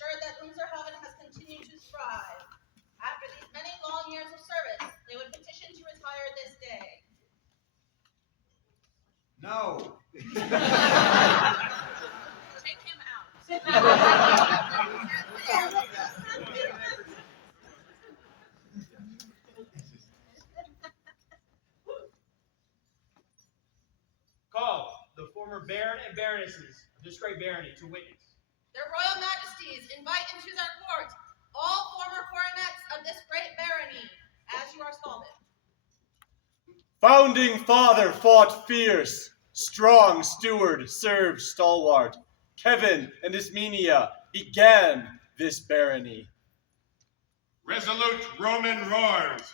ensured that Unser Hafen has continued to thrive. After these many long years of service, they would petition to retire this day. No. Take him out. Call the former Baron and Baronesses of this great barony to witness. Their Royal Majesties invite into their court all former coronets of this great barony, as you are scalded. Founding father fought fierce, strong steward served stalwart. Kevin and Ismenia began this barony. Resolute Roman roars,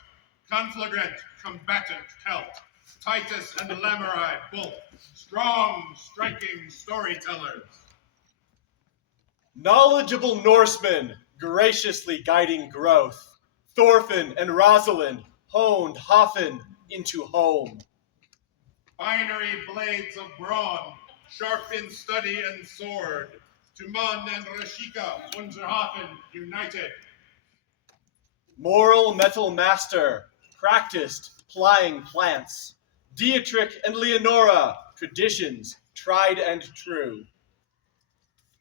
conflagrant combatant Celt, Titus and Lameri both, strong striking storytellers. Knowledgeable Norsemen graciously guiding growth. Thorfinn and Rosalind honed Hafen into home. Finery blades of brawn, sharp in study and sword, Tuman and Rashika, Unser Hafen united. Moral metal master, practiced plying plants. Dietrich and Leonora, traditions tried and true.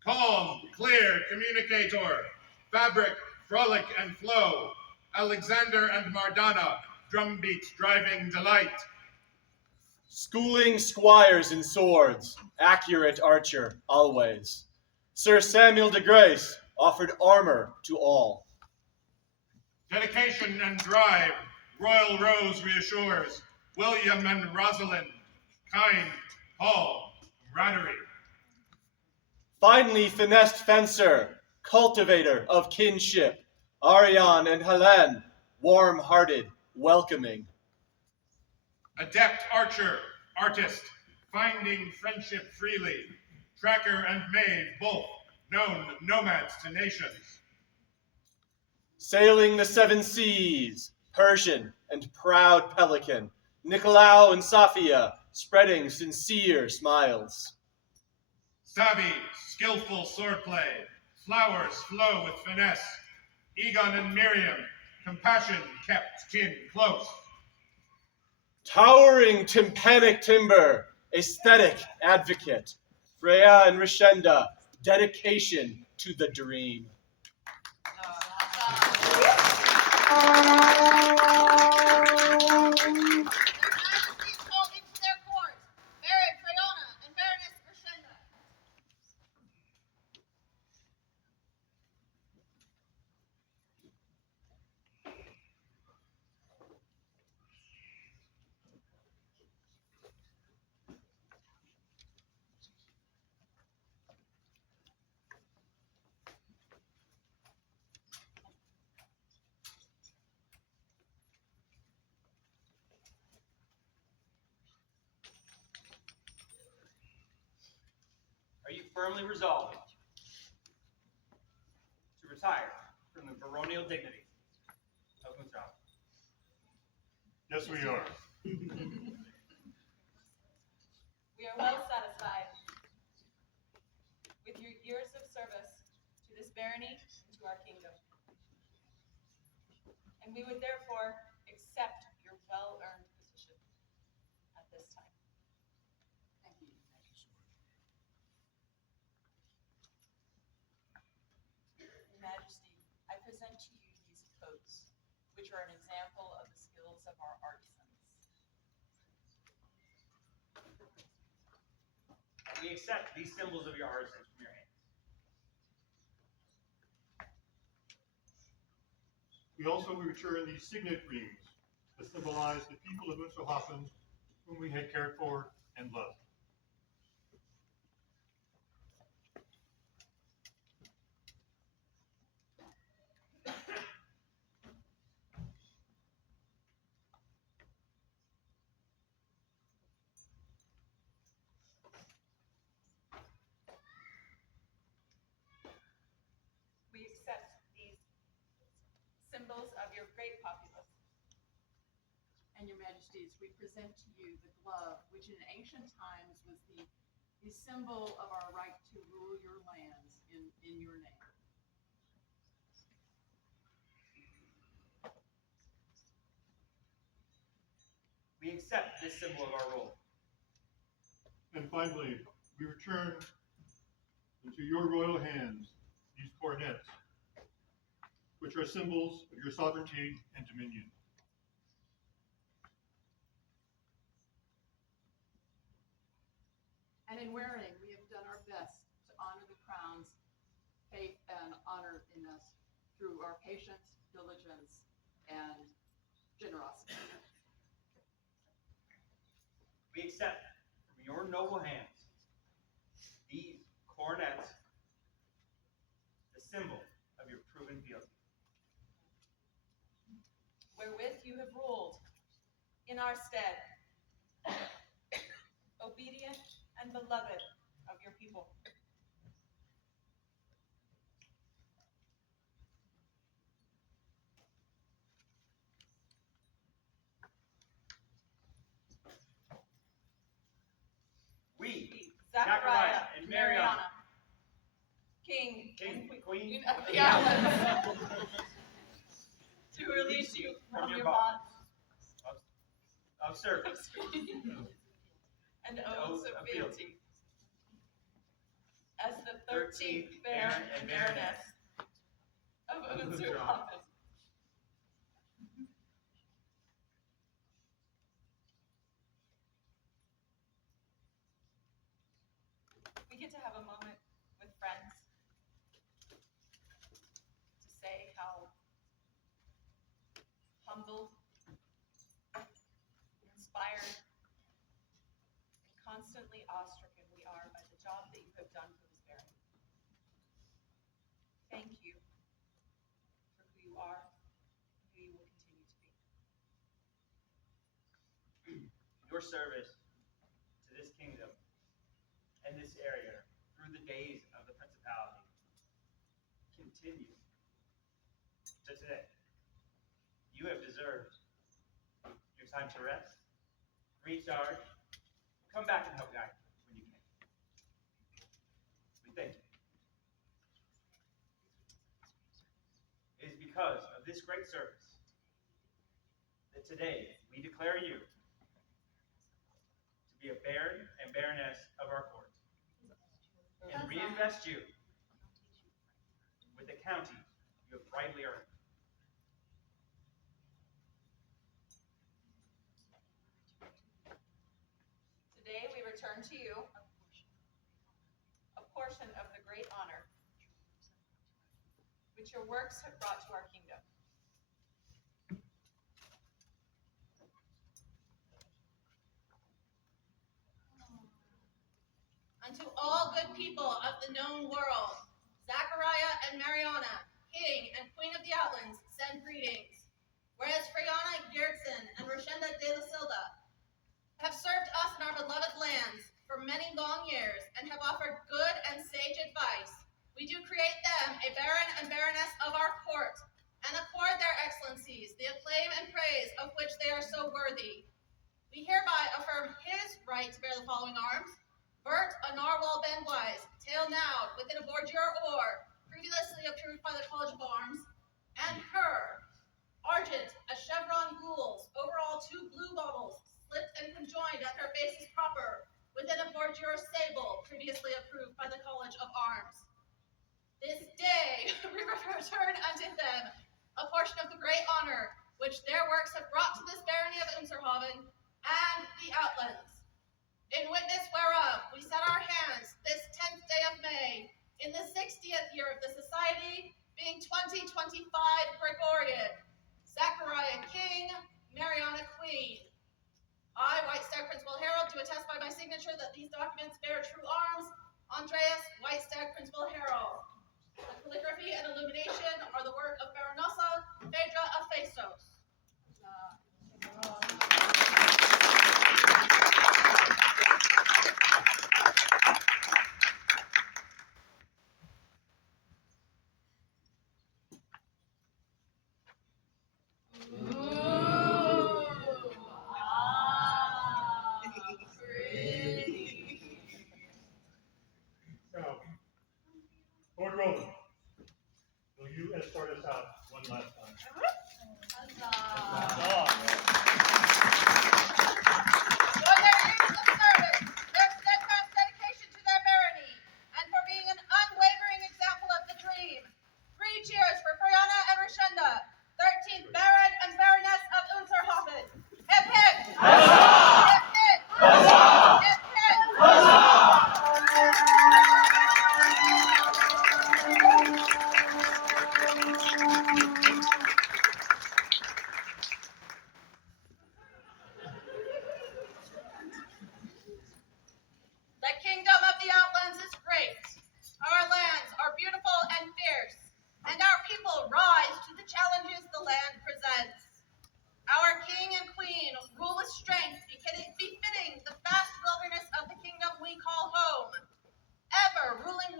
Calm, clear communicator, fabric, frolic and flow, Alexander and Mardana, drumbeat driving delight. Schooling squires in swords, accurate archer always. Sir Samuel de Grace offered armor to all. Dedication and drive, Royal Rose reassures, William and Rosalind, kind, Paul, camaraderie. Finely finessed fencer, cultivator of kinship, Ariane and Helen, warm-hearted, welcoming. Adept archer, artist, finding friendship freely, tracker and maid both, known nomads to nations. Sailing the seven seas, Persian and proud pelican, Nicolau and Safiyya, spreading sincere smiles. Savvy, skillful swordplay, flowers flow with finesse, Egon and Miriam, compassion kept kin close. Towering tympanic timber, aesthetic advocate, Freana and Richenda, dedication to the dream. Called into their court, Baron Freana and Baroness Richenda. Are you firmly resolved to retire from the baronial dignity of Unser Hafen? Yes, we are. We are well satisfied with your years of service to this barony and to our kingdom. And we would therefore accept your well-earned position at this time. Thank you. Your Majesty, I present to you these coats, which are an example of the skills of our artisans. We accept these symbols of your artisans from your hands. We also return these signet rings that symbolize the people of Unser Hafen whom we had cared for and loved. We accept these symbols of your great populace. And your Majesties, we present to you the glove, which in ancient times was the symbol of our right to rule your lands in your name. accept this symbol of our role. And finally, we return into your royal hands these coronets, which are symbols of your sovereignty and dominion. And in wearing, we have done our best to honor the crown's faith and honor in us through our patience, diligence, and generosity. We accept from your noble hands these coronets, the symbol of your proven fealty. Wherewith you have ruled in our stead, obedient and beloved of your people. We, Zachariah and Mariana, King King, and Queen of the islands, to release you from your bonds of service and oaths of fealty as the 13th Baron and Baroness of Unser Hafen. We get to have a moment with friends to say how humbled, inspired, and constantly awestricken we are by the job that you have done for this baron. Thank you for who you are and who you will continue to be. your service to this kingdom and this area through the days of the principality continue to today. You have deserved your time to rest, recharge, come back and help guide when you can. We thank you. It is because of this great service that today we declare you to be a baron and baroness of our court and reinvest you with the county you have rightly earned. Today we return to you a portion of the great honor which your works have brought to our kingdom. Unto all good people of the known world, Zachariah and Mariana, King and Queen of the Outlands, send greetings. Whereas Freana Geardson and Richenda de la Selva have served us in our beloved lands for many long years and have offered good and sage advice, we do create them a baron and baroness of our court and accord their excellencies the acclaim and praise of which they are so worthy. We hereby affirm his right to bear the following arms: Bert, a narwhal bendwise, tail nowed, within a bordure or, previously approved by the College of Arms, and her, argent, a chevron gules, overall 2 blue bottles, slipped and conjoined at her bases proper, within a bordure sable, previously approved by the College of Arms. This day we return unto them a portion of the great honor which their works have brought to this barony of Unser Hafen and the Outlands. In witness whereof we set our hands this 10th day of May, in the 60th year of the Society, being 2025 Gregorian, Zachariah King, Mariana Queen. I, White Stag Principal Herald, do attest by my signature that these documents bear true arms. Andreas, White Stag Principal Herald. The calligraphy and illumination are the work of Baronessa Phaedra of Phasos. Now, Lord Roland, will you escort us out one last time? Huzzah!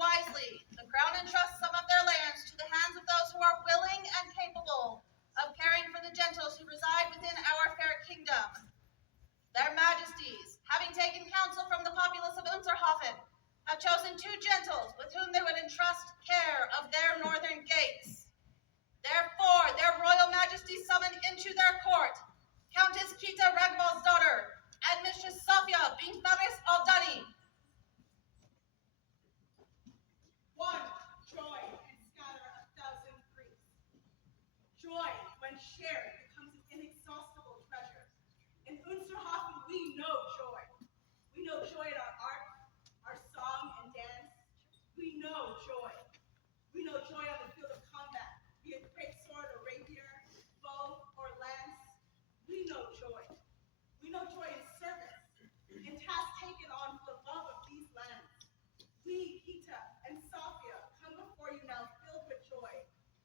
wisely. The crown entrusts some of their lands to the hands of those who are willing and capable of caring for the gentles who reside within our fair kingdom. Their majesties, having taken counsel from the populace of Unser Hafen, have chosen 2 gentles with whom they would entrust care of their northern gates. Therefore, their royal majesties summon into their court Countess Kitta Ragnvaldsdottír and Mistress Safiyya, bint Faris, al-Dani. One joy can scatter 1,000 griefs. Joy, when shared, becomes an inexhaustible treasure. In Unser Hafen, we know joy. We know joy in our art, our song and dance. We know joy. We know joy on the field of combat, be it greatsword or rapier, bow or lance. We know joy. We know joy in service, in tasks taken on for the love of these lands. We, Kitta and Safiyya, come before you now filled with joy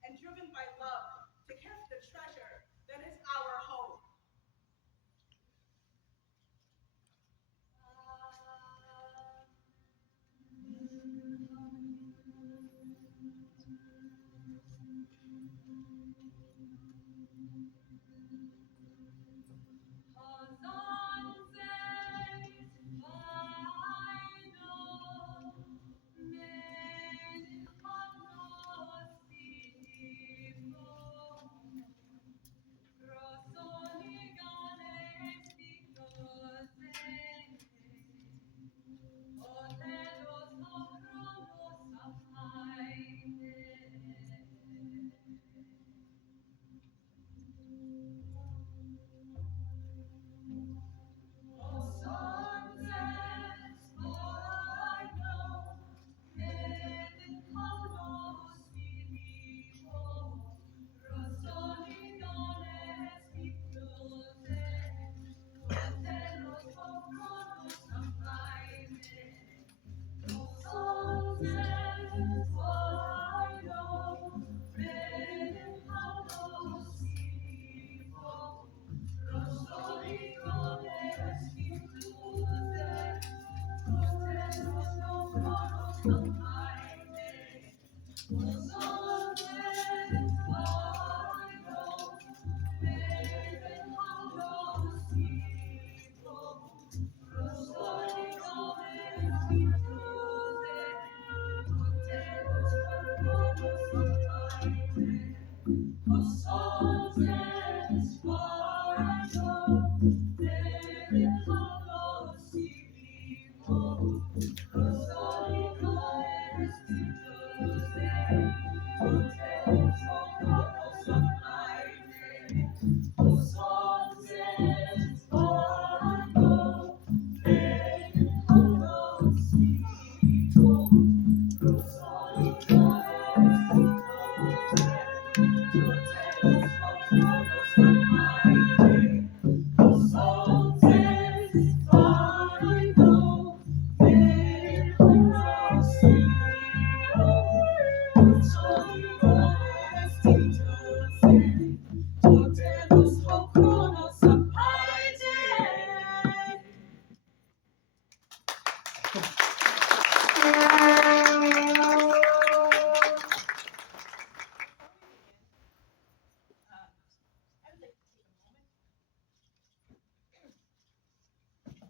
and driven by love to care for the treasure that is our home.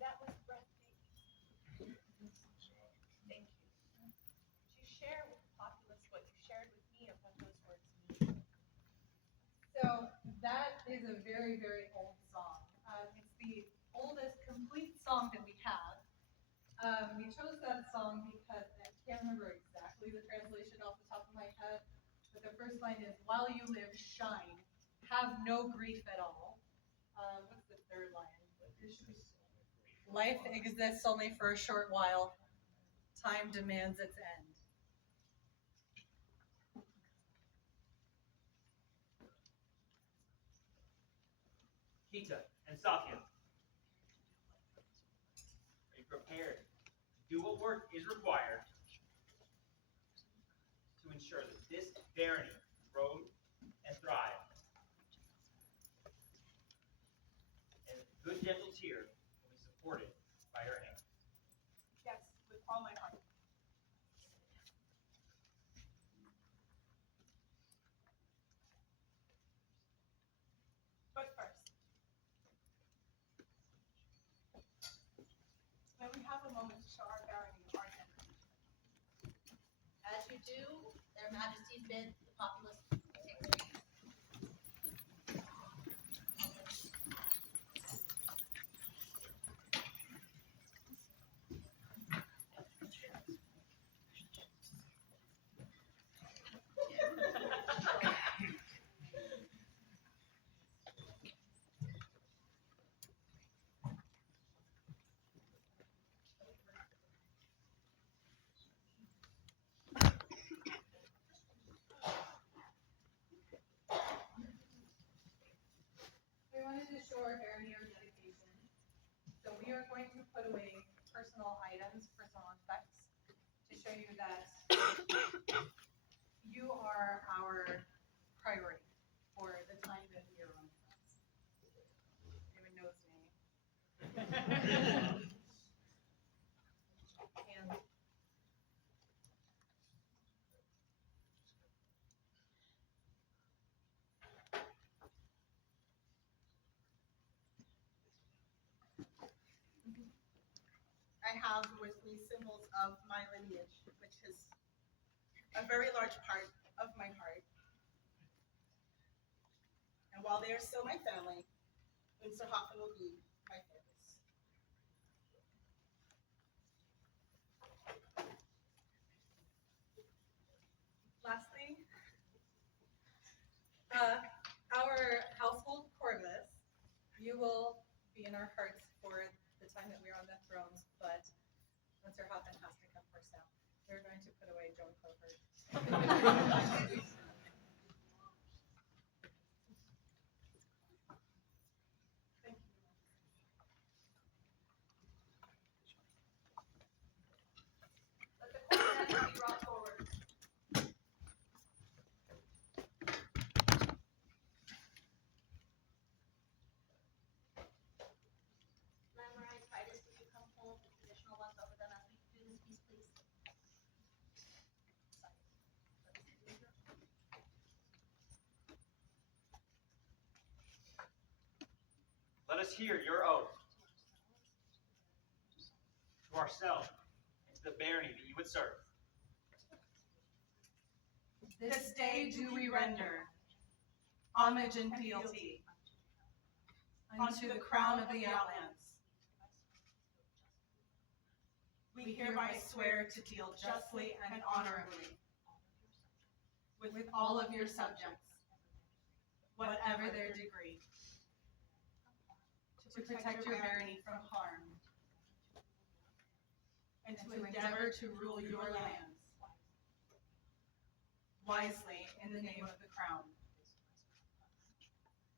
That was breathtaking. Thank you. To share with the populace what you shared with me of what those words mean. So that is a very, very old song. It's the oldest complete song that we have. We chose that song because I can't remember exactly the translation off the top of my head, but the first line is, "While you live, shine, have no grief at all." What's the third line? Life exists only for a short while. Time demands its end. Kitta and Safiyya, are you prepared to do what work is required to ensure that this barony grows and thrives, and good gentles here will be supported by your hand? Yes, with all my heart. a moment to show our barony our identity. As you do, their majesties bid the populace take greetings. We wanted to show our barony our dedication. So we are going to put away personal items, personal effects, to show you that you are our priority for the time that we are on the fence. Even knows me. And I have with me symbols of my lineage, which is a very large part of my heart. And while they are still my family, Unser Hafen will be my focus. lastly, our household corvus, you will be in our hearts for the time that we're on the thrones, but Unser Hafen has to come first now. We're going to put away Joan Clover. Thank you. Let the coronet be brought forward. Lamorite, Titus, would you come hold the traditional ones over them as we do this piece, please? Let us hear your oath to ourselves and to the barony that you would serve. This day do we render homage and fealty unto the crown of the outlands. We hereby swear to deal justly and honorably with all of your subjects, whatever their degree, to protect your barony from harm, and to endeavor to rule your lands wisely in the name of the crown.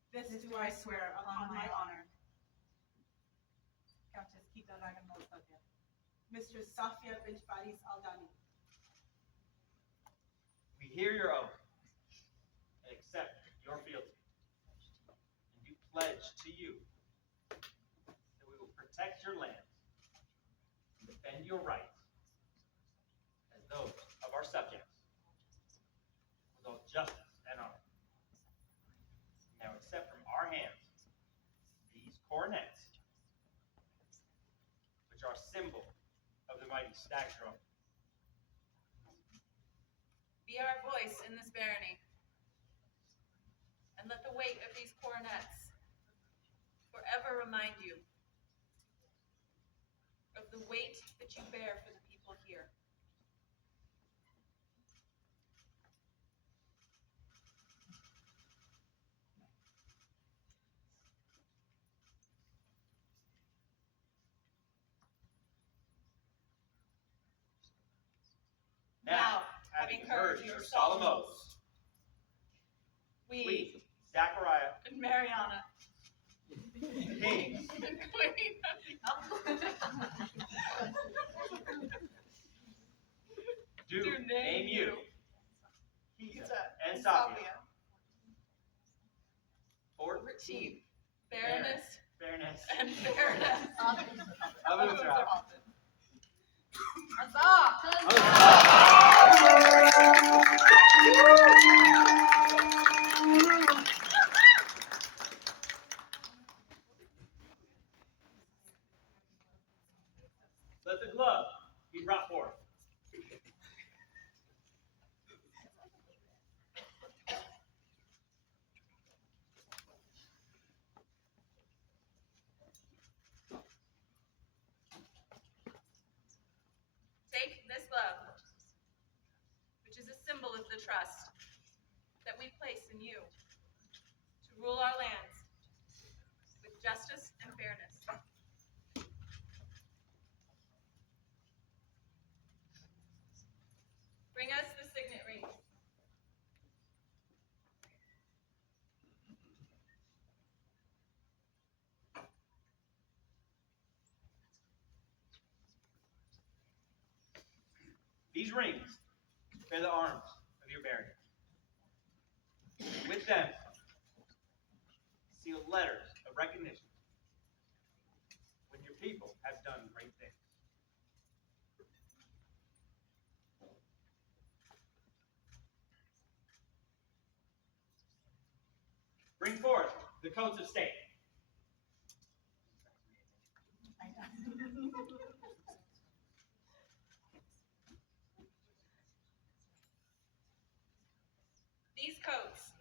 This do I swear upon my honor. Countess Kitta and Ragnvaldsdottír. Mistress Safiyya bint Faris al-Dani. We hear your oath and accept your fealty. And do pledge to you that we will protect your lands and defend your rights as those of our subjects with all justice and honor. Now accept from our hands these coronets, which are a symbol of the mighty stag drum. Be our voice in this barony, and let the weight of these coronets forever remind you of the weight that you bear for the people here. Now, having heard your solemn oaths, we, Zachariah, and Mariana, kings, the Queen of the do name you, Kitta Kitta and and Safiyya, Safiyya, fourth Chief, Baroness, Baroness, and Baroness of Unser Hafen. Let the Take this glove, which is a symbol of the trust that we place in you to rule our lands with justice and fairness. Bring us the signet ring. These rings bear the arms of your barony. With them, seal letters of recognition when your people have done great things. Bring forth the coats of state. These coats,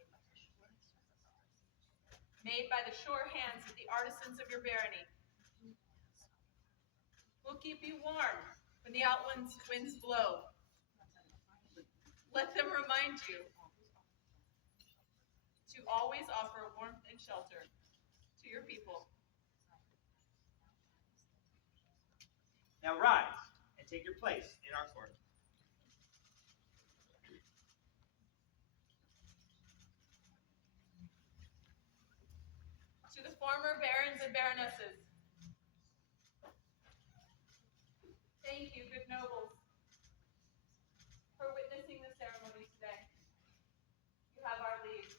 made by the sure hands of the artisans of your barony, will keep you warm when the outlands winds blow. Let them remind you to always offer warmth and shelter to your people. Now rise and take your place in our court. To the former barons and baronesses, thank you, good nobles, for witnessing the ceremony today. You have our leave.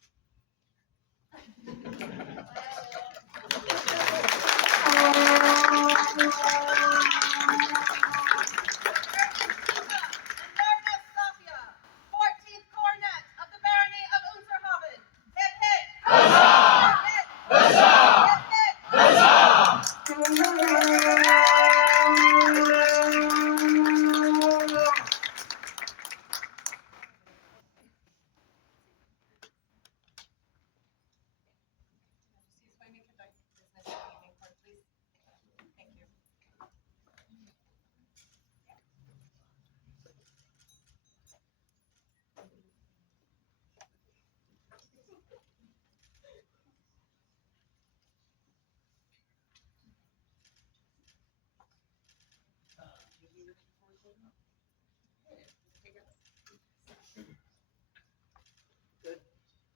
Baroness Safiyya, 14th Coronet of the Barony of Unser Hafen. Hip hip! Huzzah! Hip hip! Huzzah! Hip hip! Huzzah! Excuse me, we conduct business in the evening court, please. Thank you. Good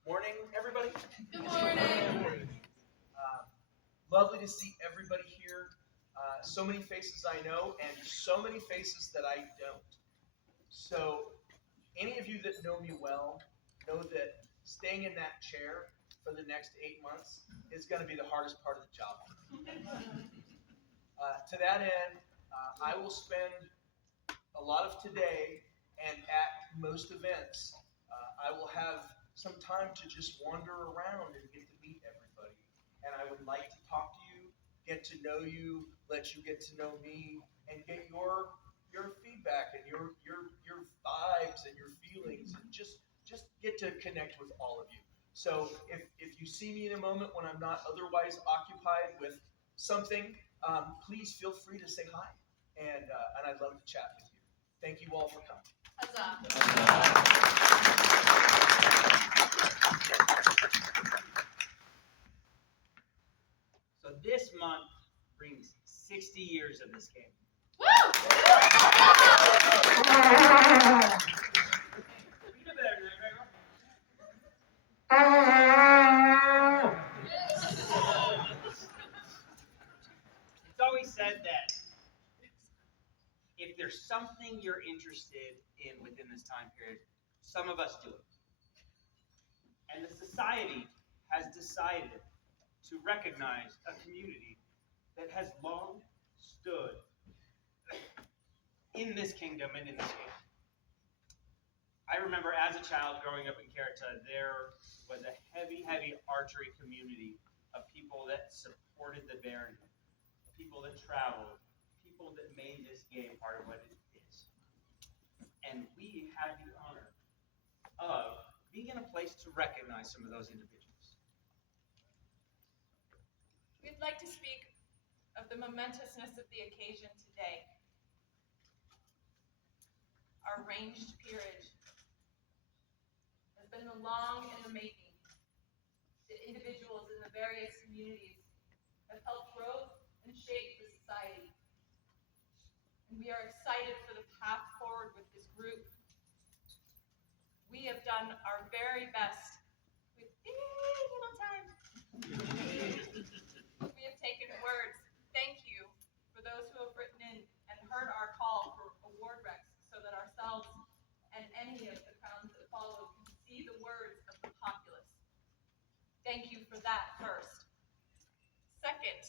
morning, everybody. Good morning. Lovely to see everybody here. So many faces I know and so many faces that I don't. So any of you that know me well know that staying in that chair for the next 8 months is going to be the hardest part of the job. To that end, I will spend a lot of today and at most events, I will have some time to just wander around and get to meet everybody. And I would like to talk to you, get to know you, let you get to know me, and get your feedback and your vibes and your feelings, and just get to connect with all of you. So if you see me in a moment when I'm not otherwise occupied with something, please feel free to say hi, and I'd love to chat with you. Thank you all for coming. Huzzah. So this month brings 60 years of this game. Woo! You know better than that, It's always said that if there's something you're interested in within this time period, some of us do it. And the society has decided to recognize a community that has long stood in this kingdom and in this game. I remember as a child growing up in Kitta, there was a heavy, heavy archery community of people that supported the barony, people that traveled, people that made this game part of what it is. And we have the honor of being in a place to recognize some of those individuals. We'd like to speak of the momentousness of the occasion today. our ranged peerage has been long in the making. The individuals in the various communities have helped grow and shape the society. And we are excited for the path forward with this group. We have done our very best with very little time. We have taken words. Thank you for those who have written in and heard our call for award recs so that ourselves and any of the crowns that follow can see the words of the populace. Thank you for that first. Second,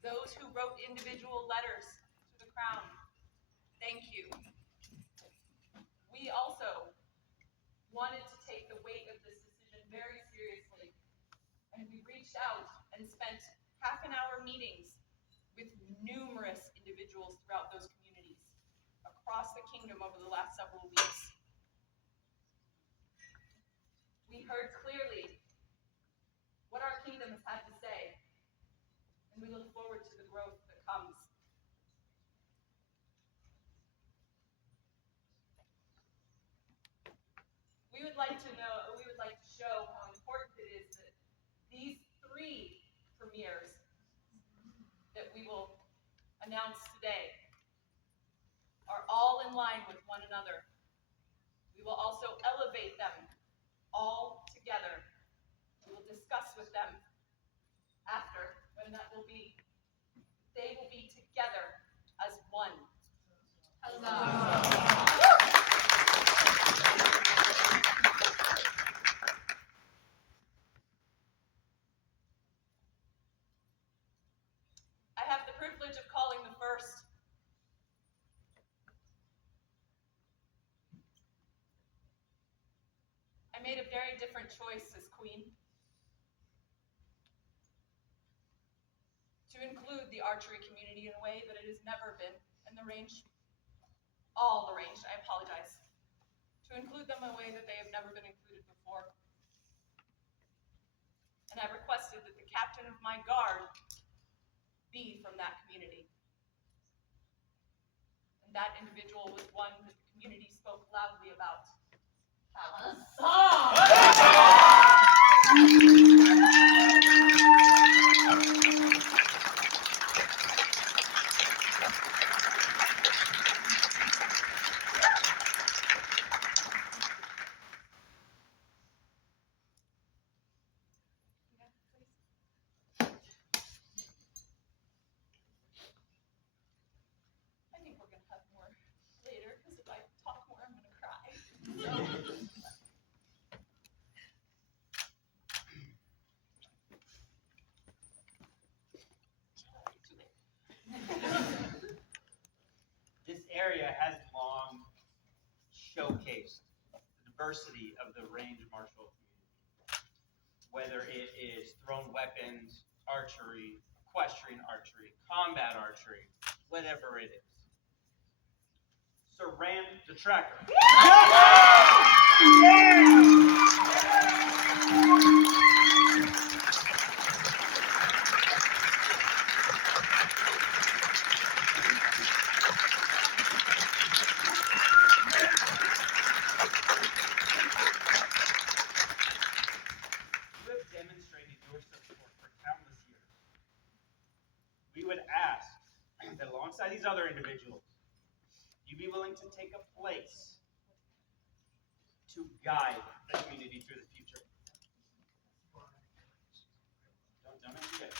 those who wrote individual letters to the crown. Thank you. We also wanted to take the weight of this decision very seriously, and we reached out and spent half-an-hour meetings with numerous individuals throughout those communities across the kingdom over the last several weeks. We heard clearly what our kingdom has had to say, and we look forward to the growth that comes. We would like to show how important it is that these 3 premieres that we will announce today are all in line with one another. We will also elevate them all together. We will discuss with them after when that will be. They will be together as one. Huzzah! I have the privilege of calling the first. I made a very different choice as queen. To include the archery community in a way that it has never been, and all the ranged, I apologize. To include them in a way that they have never been included before. And I requested that the captain of my guard be from that community. And that individual was one that the community spoke loudly about. I think we're going to have more later, because if I talk more, I'm going to cry. This area has long showcased the diversity of the range martial community. Whether it is thrown weapons, archery, equestrian archery, combat archery, whatever it is. Sir Rand the Tracker. You have demonstrated your support for countless years. We would ask that alongside these other individuals, you be willing to take a place to guide the community through the future. Don't answer yet.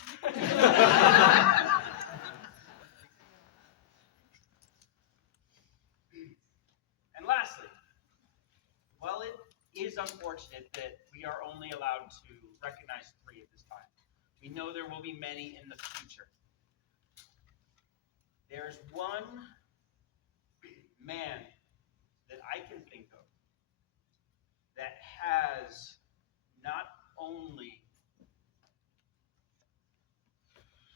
And lastly, while it is unfortunate that we are only allowed to recognize 3 at this time, we know there will be many in the future. There's one man that I can think of that has not only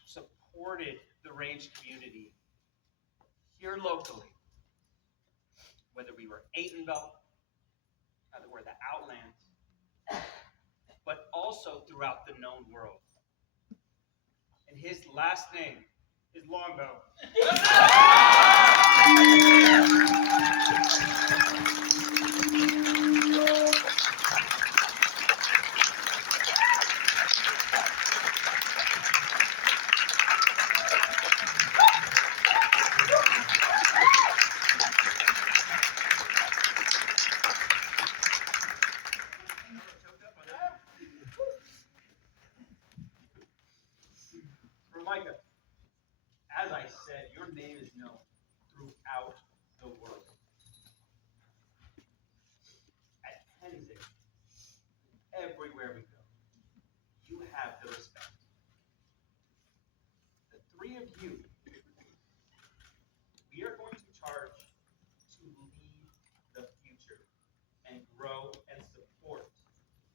supported the range community here locally, whether we were Aytonville, whether we're the Outlands, but also throughout the known world. And his last name is Longbow. Formica, as I said, your name is known throughout the world. At Kensington, everywhere we go, you have the respect. The three of you, we are going to charge to lead the future and grow and support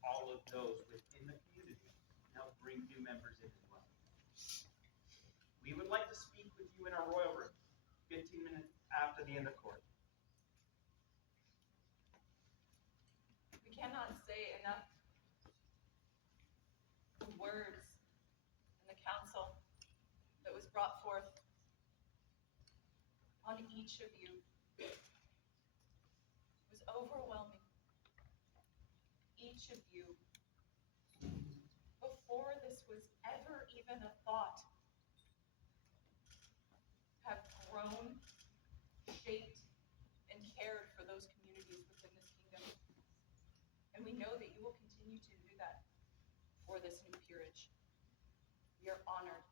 all of those within the community and help bring new members in as well. We would like to speak with you in our royal room 15 minutes after the end of court. We cannot say enough words in the council that was brought forth on each of you. It was overwhelming. Each of you, before this was ever even a thought, have grown, shaped, and cared for those communities within this kingdom. And we know that you will continue to do that for this new peerage. We are honored